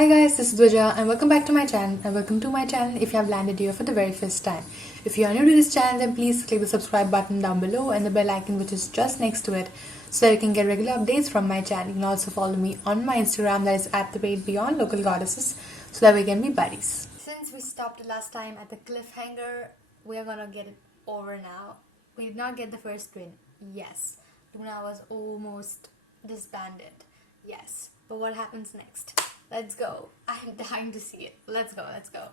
Hi guys, this is Dwaja and welcome back to my channel and welcome to my channel if you have landed here for the very first time. If you are new to this channel, then please click the subscribe button down below and the bell icon which is just next to it so that you can get regular updates from my channel. You can also follow me on my Instagram, that is @beyond_local_goddesses, so that we can be buddies. Since we stopped last time at the cliffhanger, we are gonna get it over now. We did not get the first win. Yes, LOONA was almost disbanded. Yes, but what happens next? Let's go. I'm dying to see it. Let's go, let's go.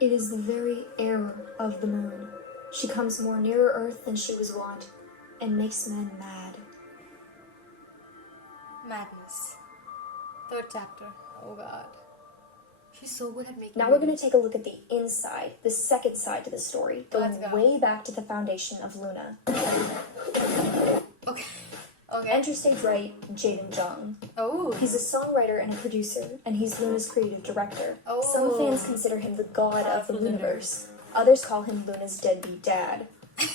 It is the very air of the moon. She comes more nearer Earth than she was wont, and makes men mad. Madness. Third chapter. Oh god. She's so good at making Now we're going to take a look at the inside, the second side to the story, going way back to the foundation of LOONA. Okay. Enter stage right, Jaden Jung. Oh. He's a songwriter and a producer, and he's LOONA's creative director. Oh. Some fans consider him the god of the LOONAverse. Others call him LOONA's deadbeat dad.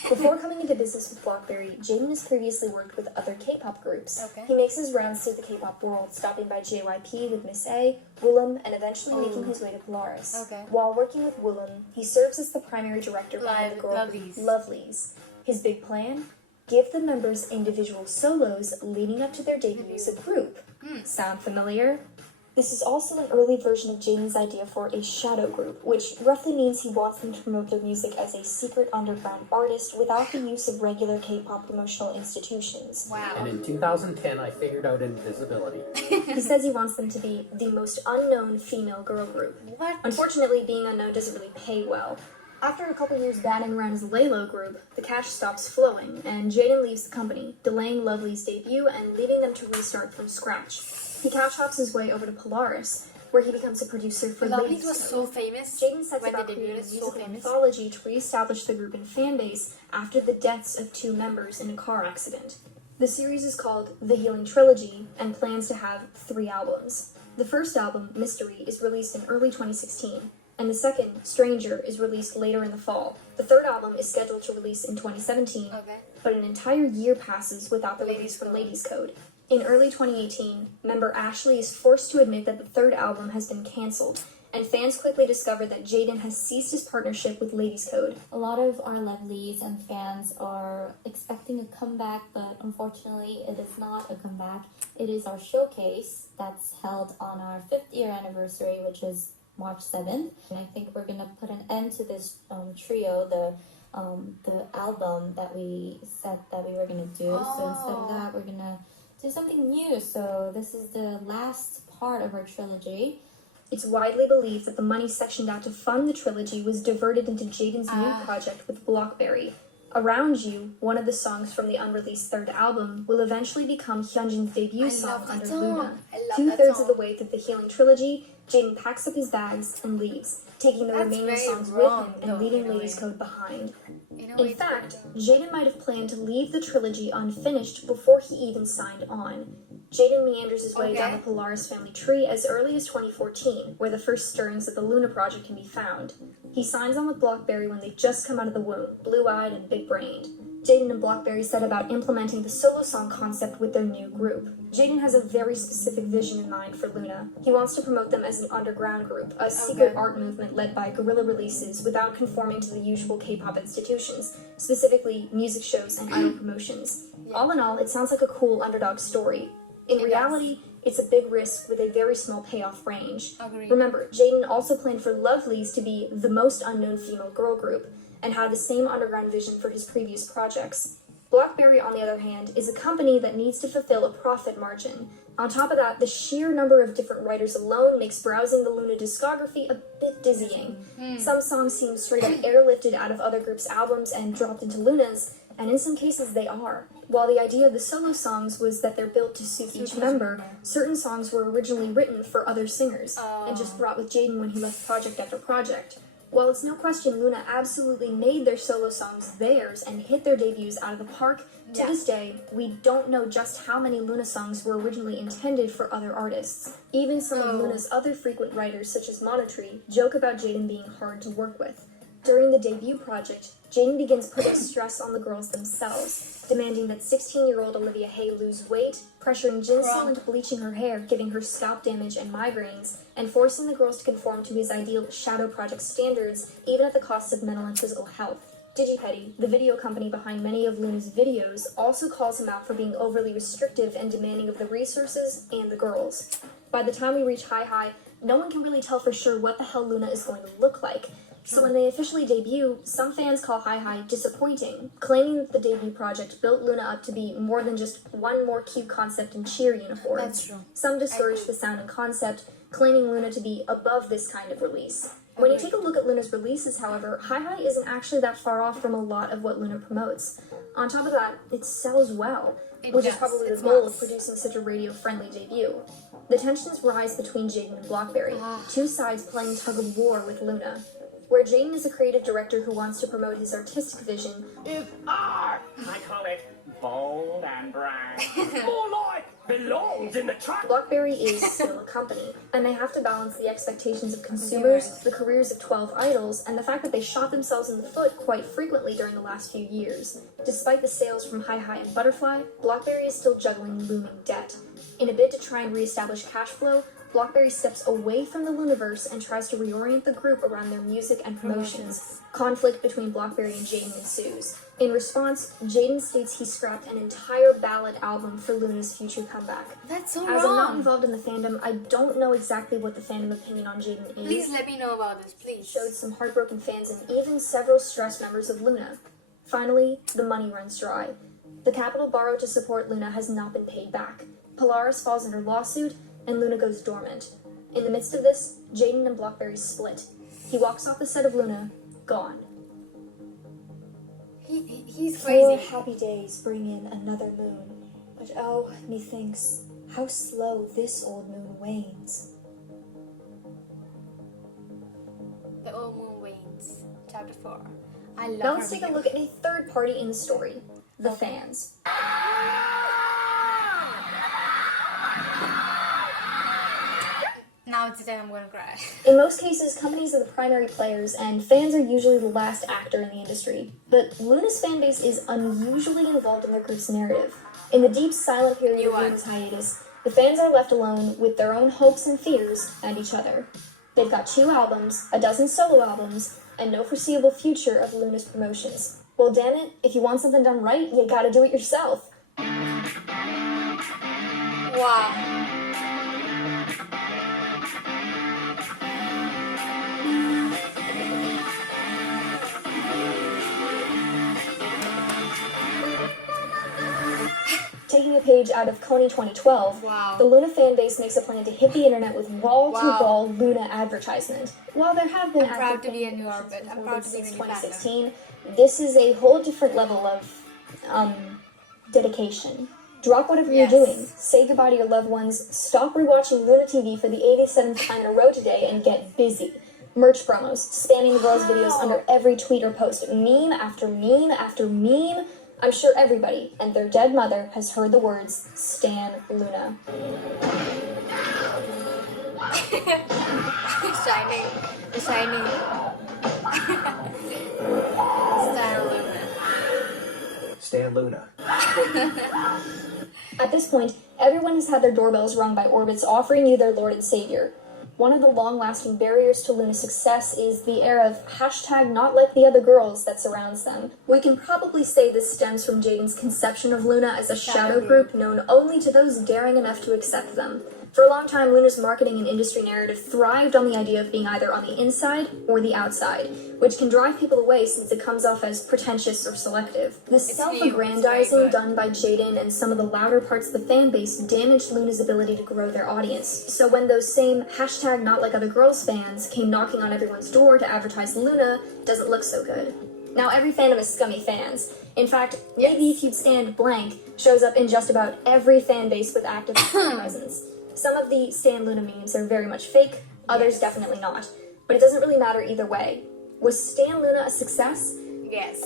Before coming into business with Blockberry, Jaden has previously worked with other K-pop groups. Okay. He makes his rounds through the K-pop world, stopping by JYP with Miss A, Willem, and eventually making his way to Polaris. Okay. While working with Willem, he serves as the primary director behind the girl Lovelies. Lovelies. His big plan? Give the members individual solos leading up to their debut as a group. Sound familiar? This is also an early version of Jaden's idea for a shadow group, which roughly means he wants them to promote their music as a secret underground artist without the use of regular K-pop promotional institutions. Wow. And in 2010, I figured out invisibility. He says he wants them to be the most unknown female girl group. What? Unfortunately, being unknown doesn't really pay well. After a couple years batting around as a Lalo group, the cash stops flowing, and Jaden leaves the company, delaying Lovely's debut and leaving them to restart from scratch. He couch hops his way over to Polaris, where he becomes a producer for Lovelies Ladies was so famous. Jaden sets when about they creating a debuted. So musical famous. anthology to re-establish the group and fan base after the deaths of two members in a car accident. The series is called The Healing Trilogy and plans to have 3 albums. The first album, Mystery, is released in early 2016. And the second, Stranger, is released later in the fall. The third album is scheduled to release in 2017, but an entire year passes without the release for Ladies Code. In early 2018, member Ashley is forced to admit that the third album has been cancelled, and fans quickly discover that Jaden has ceased his partnership with Ladies Code. A lot of our lovelies and fans are expecting a comeback, but unfortunately it is not a comeback. It is our showcase that's held on our 5th year anniversary, which is March 7th, and I think we're gonna put an end to this trio, the album that we said that we were gonna do. So instead of that, we're gonna do something new. So this is the last part of our trilogy. It's widely believed that the money sectioned out to fund the trilogy was diverted into Jaden's new project with Blockberry. Around You, one of the songs from the unreleased third album, will eventually become Hyunjin's debut song under LOONA. 2/3 of the way through the Healing Trilogy, Jaden packs up his bags and leaves, taking the remaining songs with him and leaving Ladies Code behind. In fact, Jaden might have planned to leave the trilogy unfinished before he even signed on. Jaden meanders his way down the Polaris family tree as early as 2014, where the first stirrings of the LOONA project can be found. He signs on with Blockberry when they just come out of the womb, blue-eyed and big-brained. Jaden and Blockberry set about implementing the solo song concept with their new group. Jaden has a very specific vision in mind for LOONA. He wants to promote them as an underground group, a secret art movement led by guerrilla releases without conforming to the usual K-pop institutions, specifically music shows and idol promotions. All in all, it sounds like a cool underdog story. In reality, it's a big risk with a very small payoff range. Remember, Jaden also planned for Lovelies to be the most unknown female girl group, and had the same underground vision for his previous projects. Blockberry, on the other hand, is a company that needs to fulfill a profit margin. On top of that, the sheer number of different writers alone makes browsing the LOONA discography a bit dizzying. Some songs seem straight up airlifted out of other groups' albums and dropped into LOONA's, and in some cases they are. While the idea of the solo songs was that they're built to suit each member, certain songs were originally written for other singers, and just brought with Jaden when he left project after project. While it's no question LOONA absolutely made their solo songs theirs and hit their debuts out of the park, to this day, we don't know just how many LOONA songs were originally intended for other artists. Even some of LOONA's other frequent writers, such as Monotree, joke about Jaden being hard to work with. During the debut project, Jaden begins putting stress on the girls themselves, demanding that 16-year-old Olivia Hay lose weight, pressuring Jinso into bleaching her hair, giving her scalp damage and migraines, and forcing the girls to conform to his ideal shadow project standards, even at the cost of mental and physical health. DigiPetty, the video company behind many of LOONA's videos, also calls him out for being overly restrictive and demanding of the resources and the girls. By the time we reach Hi Hi, no one can really tell for sure what the hell LOONA is going to look like. So when they officially debut, some fans call Hi Hi disappointing, claiming that the debut project built LOONA up to be more than just one more cute concept in cheer uniforms. That's true. Some discourage the sound and concept, claiming LOONA to be above this kind of release. When you take a look at LOONA's releases, however, Hi Hi isn't actually that far off from a lot of what LOONA promotes. On top of that, it sells well, which is probably the goal of producing such a radio-friendly debut. The tensions rise between Jaden and Blockberry, two sides playing tug-of-war with LOONA. Where Jaden is a creative director who wants to promote his artistic vision, is art. I call it bold and bright. More like belongs in the truck. Blockberry is still a company, and they have to balance the expectations of consumers, the careers of 12 idols, and the fact that they shot themselves in the foot quite frequently during the last few years. Despite the sales from Hi Hi and Butterfly, Blockberry is still juggling looming debt. In a bid to try and reestablish cash flow, Blockberry steps away from the Looniverse and tries to reorient the group around their music and promotions. Conflict between Blockberry and Jaden ensues. In response, Jaden states he scrapped an entire ballad album for LOONA's future comeback. That's so As I'm not wrong. involved in the fandom, I don't know exactly what the fandom opinion on Jaden is. Please let me know about this, please. Showed some heartbroken fans and even several stressed members of LOONA. Finally, the money runs dry. The capital borrowed to support LOONA has not been paid back. Polaris falls under lawsuit, and LOONA goes dormant. In the midst of this, Jaden and Blockberry split. He walks off the set of LOONA, gone. He's 4 crazy. happy days bring in another moon, but oh, methinks, how slow this old moon wanes. The old moon wanes. Chapter 4. I love Now her let's take a video. look at a third party in the story, the fans. Now it's the time I'm gonna cry. In most cases, companies are the primary players, and fans are usually the last actor in the industry. But LOONA's fanbase is unusually involved in their group's narrative. In the deep, silent period of LOONA's hiatus, the fans are left alone with their own hopes and fears and each other. They've got 2 albums, a dozen solo albums, and no foreseeable future of LOONA's promotions. Well, damn it, if you want something done right, you gotta do it yourself. Wow. Taking a page out of Coney 2012, Wow. the LOONA fanbase makes a plan to hit the internet with wall-to-wall LOONA advertisement. While there have been proud to be a new orbit. I'm proud to be since in your 2016, this is a whole different level of dedication. Drop whatever Yes. you're doing. Say goodbye to your loved ones. Stop rewatching LOONA TV for the 87th time in a row today and get busy. Merch promos, spamming the girls' videos under every tweet or post. Meme after meme after meme. I'm sure everybody and their dead mother has heard the words, Stan LOONA. Shining. The shining. Star LOONA. Stan LOONA. At this point, everyone has had their doorbells rung by orbits offering you their Lord and Savior. One of the long-lasting barriers to LOONA's success is the air of hashtag not like the other girls that surrounds them. We can probably say this stems from Jaden's conception of LOONA as a shadow group known only to those daring enough to accept them. For a long time, LOONA's marketing and industry narrative thrived on the idea of being either on the inside or the outside, which can drive people away since it comes off as pretentious or selective. The self-aggrandizing done by Jaden and some of the louder parts of the fan base damaged LOONA's ability to grow their audience. So when those same hashtag not like other girls fans came knocking on everyone's door to advertise LOONA, doesn't look so good. Now every fandom is scummy fans. In fact, maybe If You'd Stand Blank shows up in just about every fan base with active presence. Some of the Stan LOONA memes are very much fake, others definitely not. But it doesn't really matter either way. Was Stan LOONA a success? Yes.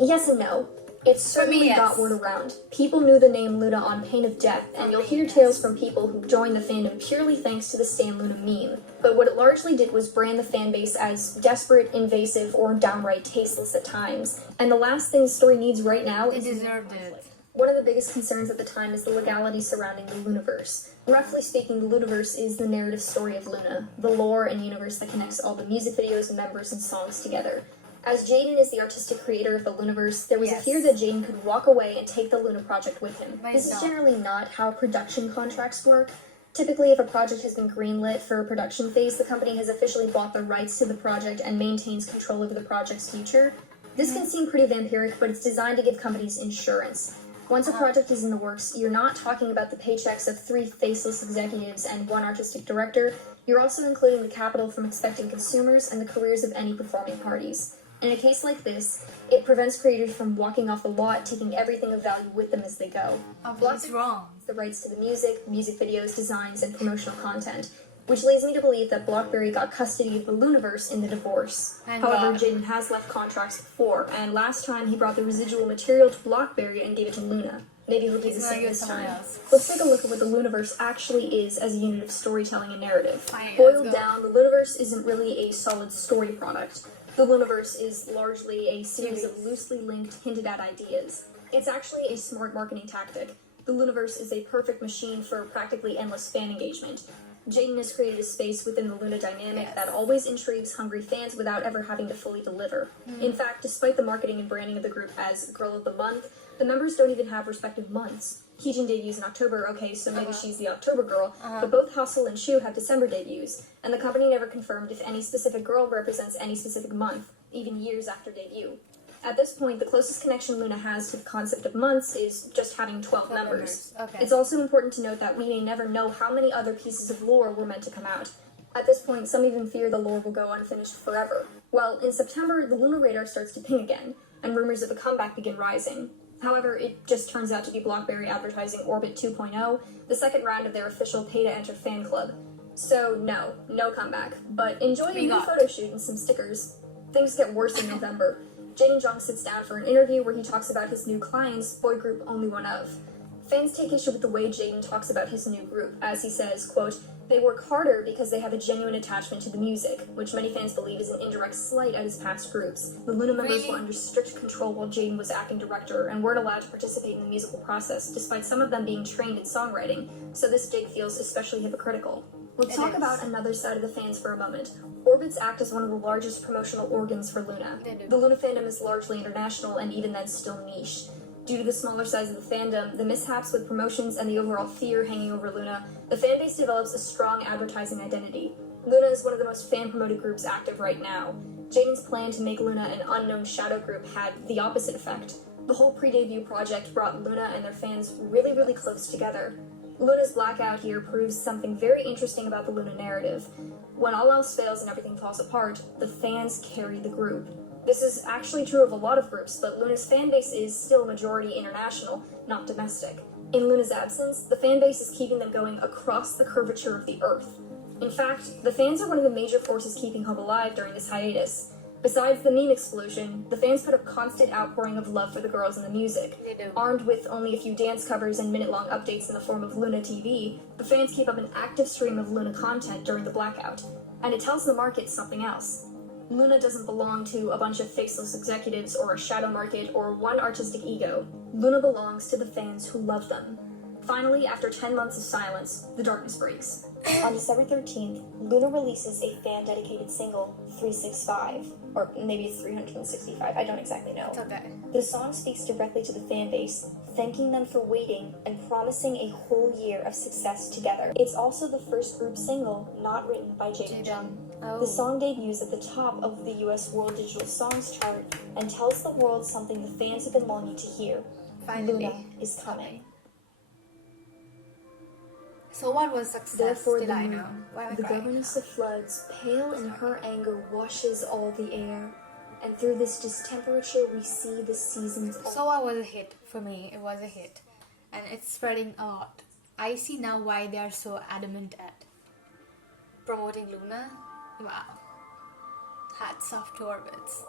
Yes and no. It certainly yes. got word around. People knew the name Luna on pain of death, and you'll hear tales from people who joined the fandom purely thanks to the Stan Luna meme. But what it largely did was brand the fanbase as desperate, invasive, or downright tasteless at times. And the last thing the story needs right now They is deserved it. one of the biggest concerns at the time is the legality surrounding the Looniverse. Roughly speaking, the Looniverse is the narrative story of Luna, the lore and universe that connects all the music videos, members, and songs together. As Jaden is the artistic creator of the Looniverse, there was a fear that Jaden could walk away and take the Luna project with him. This is generally not how production contracts work. Typically, if a project has been greenlit for a production phase, the company has officially bought the rights to the project and maintains control over the project's future. This can seem pretty vampiric, but it's designed to give companies insurance. Once a project is in the works, you're not talking about the paychecks of 3 faceless executives and 1 artistic director. You're also including the capital from expecting consumers and the careers of any performing parties. In a case like this, it prevents creators from walking off the lot, taking everything of value with them as they go. What's wrong? The rights to the music videos, designs, and promotional content, which leads me to believe that BlackBerry got custody of the Looniverse in the divorce. However, Jaden has left contracts before, and last time he brought the residual material to BlackBerry and gave it to Luna. Maybe he'll do the same this time. Let's take a look at what the Looniverse actually is as a unit of storytelling and narrative. Boiled down, the Looniverse isn't really a solid story product. The Looniverse is largely a series of loosely linked, hinted-at ideas. It's actually a smart marketing tactic. The Looniverse is a perfect machine for practically endless fan engagement. Jaden has created a space within the Luna dynamic that always intrigues hungry fans without ever having to fully deliver. In fact, despite the marketing and branding of the group as Girl of the Month, the members don't even have respective months. Heejin debuts in October, okay, so maybe she's the October girl, but both Hustle and Shu have December debuts, and the company never confirmed if any specific girl represents any specific month, even years after debut. At this point, the closest connection Luna has to the concept of months is just having 12 members. It's also important to note that we may never know how many other pieces of lore were meant to come out. At this point, some even fear the lore will go unfinished forever. Well, in September, the Luna radar starts to ping again, and rumors of a comeback begin rising. However, it just turns out to be BlackBerry advertising Orbit 2.0, the second round of their official pay-to-enter fan club. So no comeback, but enjoy a new photo shoot and some stickers. Things get worse in November. Jaden Jong sits down for an interview where he talks about his new clients, boy group Only One Of. Fans take issue with the way Jaden talks about his new group, as he says, quote, "They work harder because they have a genuine attachment to the music," which many fans believe is an indirect slight at his past groups. The Luna members were under strict control while Jaden was acting director and weren't allowed to participate in the musical process, despite some of them being trained in songwriting, so this Jake feels especially hypocritical. Let's talk about another side of the fans for a moment. Orbits act as one of the largest promotional organs for Luna. The Luna fandom is largely international and even then still niche. Due to the smaller size of the fandom, the mishaps with promotions, and the overall fear hanging over Luna, the fanbase develops a strong advertising identity. Luna is one of the most fan-promoted groups active right now. Jaden's plan to make Luna an unknown shadow group had the opposite effect. The whole pre-debut project brought Luna and their fans really, really close together. Luna's blackout here proves something very interesting about the Luna narrative. When all else fails and everything falls apart, the fans carry the group. This is actually true of a lot of groups, but Luna's fanbase is still majority international, not domestic. In Luna's absence, the fanbase is keeping them going across the curvature of the Earth. In fact, the fans are one of the major forces keeping Hope alive during this hiatus. Besides the meme explosion, the fans put a constant outpouring of love for the girls and the music. Armed with only a few dance covers and minute-long updates in the form of Luna TV, the fans keep up an active stream of Luna content during the blackout. And it tells the market something else. Luna doesn't belong to a bunch of faceless executives or a shadow market or one artistic ego. Luna belongs to the fans who love them. Finally, after 10 months of silence, the darkness breaks. On December 13th, Luna releases a fan-dedicated single, 365, or maybe it's 365, I don't exactly know. The song speaks directly to the fan base, thanking them for waiting and promising a whole year of success together. It's also the first group single not written by Jaden Jung. The song debuts at the top of the US World Digital Songs chart and tells the world something the fans have been longing to hear. Luna is coming. So what was success? Therefore, Did the I moon, know? Why am I the crying? governess of floods, pale in her anger, washes all the air, and through this distemperature we see the seasons. So what was a hit for me? It was a hit, and it's spreading a lot. I see now why they are so adamant at promoting Luna. Wow, hats off to Orbits.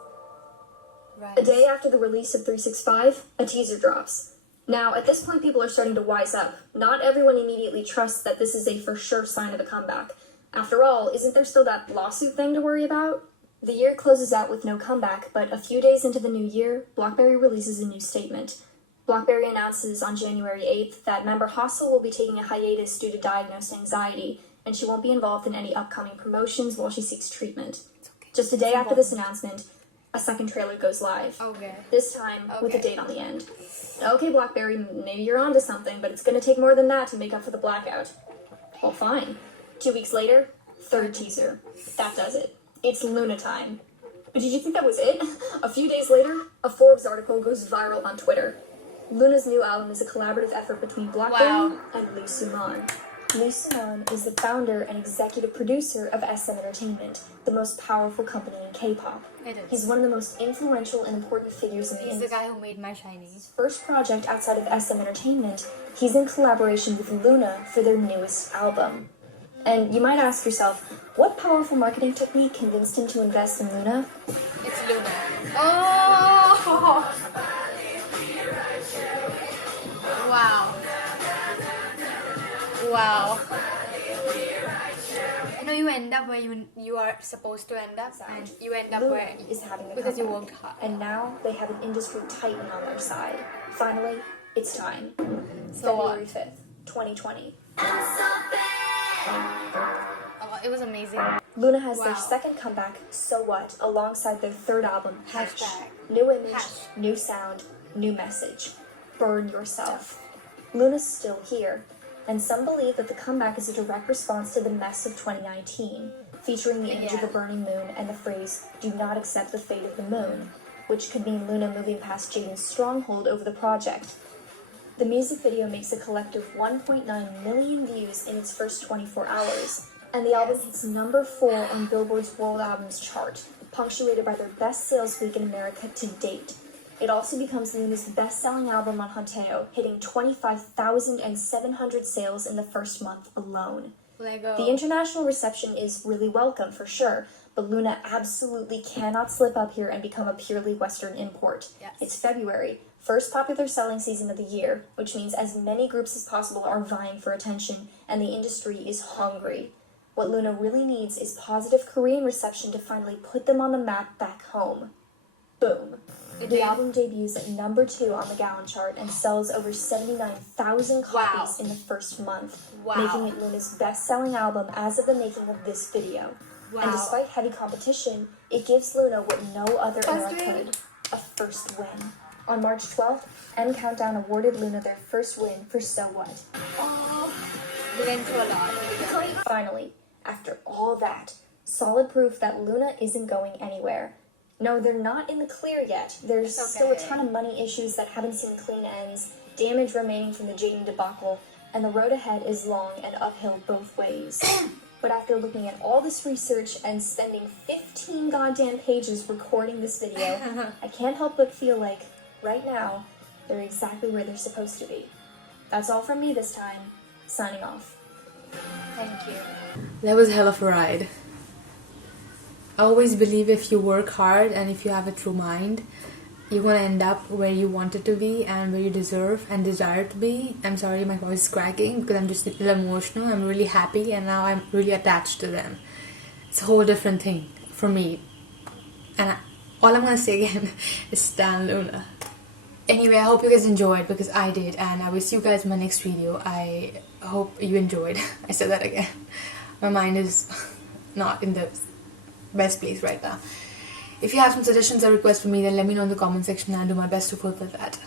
A day after the release of 365, a teaser drops. Now, at this point, people are starting to wise up. Not everyone immediately trusts that this is a for sure sign of a comeback. After all, isn't there still that lawsuit thing to worry about? The year closes out with no comeback, but a few days into the new year, BlackBerry releases a new statement. BlackBerry announces on January 8th that member Hassel will be taking a hiatus due to diagnosed anxiety, and she won't be involved in any upcoming promotions while she seeks treatment. Just a day after this announcement, a second trailer goes live. This time with a date on the end. Okay, BlackBerry, maybe you're onto something, but it's gonna take more than that to make up for the blackout. Well, fine. 2 weeks later, third teaser. That does it. It's LOONA time. But did you think that was it? A few days later, a Forbes article goes viral on Twitter. LOONA's new album is a collaborative effort between BlackBerry and LOONA. LOONA is the founder and executive producer of SM Entertainment, the most powerful company in K-pop. He's one of the most influential and important figures in the industry. He's the guy who made my shiny. His first project outside of SM Entertainment, he's in collaboration with LOONA for their newest album. And you might ask yourself, what powerful marketing technique convinced him to invest in LOONA? It's LOONA. Oh! Wow. Wow. You know, you end up where you are supposed to end up, and you end up LOONA where is having a because you comeback, worked hard. and now they have an industry titan on their side. Finally, it's time. So February 5th, 2020. Oh, it was amazing. LOONA has their Wow. second comeback, So What, alongside their third album, Hatch. Hashtag. New image, Hatch. new sound, new message. Burn yourself. LOONA's still here, and some believe that the comeback is a direct response to the mess of 2019, featuring the image of a burning moon and the phrase, "Do not accept the fate of the moon," which could mean LOONA moving past Jaden's stronghold over the project. The music video makes a collective 1.9 million views in its first 24 hours, and the album hits number 4 on Billboard's World Albums chart, punctuated by their best sales week in America to date. It also becomes LOONA's best-selling album on Hunteo, hitting 25,700 sales in the first month alone. Lego. The international reception is really welcome, for sure, but LOONA absolutely cannot slip up here and become a purely Western import. Yes. It's February, first popular selling season of the year, which means as many groups as possible are vying for attention, and the industry is hungry. What LOONA really needs is positive Korean reception to finally put them on the map back home. Boom. The album debuts at number 2 on the Gallon chart and sells over 79,000 copies in the first month, making it LOONA's best-selling album as of the making of this video. And despite heavy competition, it gives LOONA what no other era could, a first win. On March 12th, M Countdown awarded LOONA their first win for So What. We went through a lot. Finally, after all that, solid proof that LOONA isn't going anywhere. No, they're not in the clear yet. There's still a ton of money issues that haven't seen clean ends, damage remaining from the Jaden debacle, and the road ahead is long and uphill both ways. But after looking at all this research and spending 15 goddamn pages recording this video, I can't help but feel like, right now, they're exactly where they're supposed to be. That's all from me this time. Signing off. Thank you. That was hell of a ride. I always believe if you work hard and if you have a true mind, you're gonna end up where you want it to be and where you deserve and desire to be. I'm sorry my voice is cracking because I'm just a little emotional. I'm really happy and now I'm really attached to them. It's a whole different thing for me. And all I'm gonna say again is stan LOONA. Anyway, I hope you guys enjoyed because I did, and I will see you guys in my next video. I hope you enjoyed. I said that again. My mind is not in the best place right now. If you have some suggestions or requests for me, then let me know in the comment section and I'll do my best to fulfill that.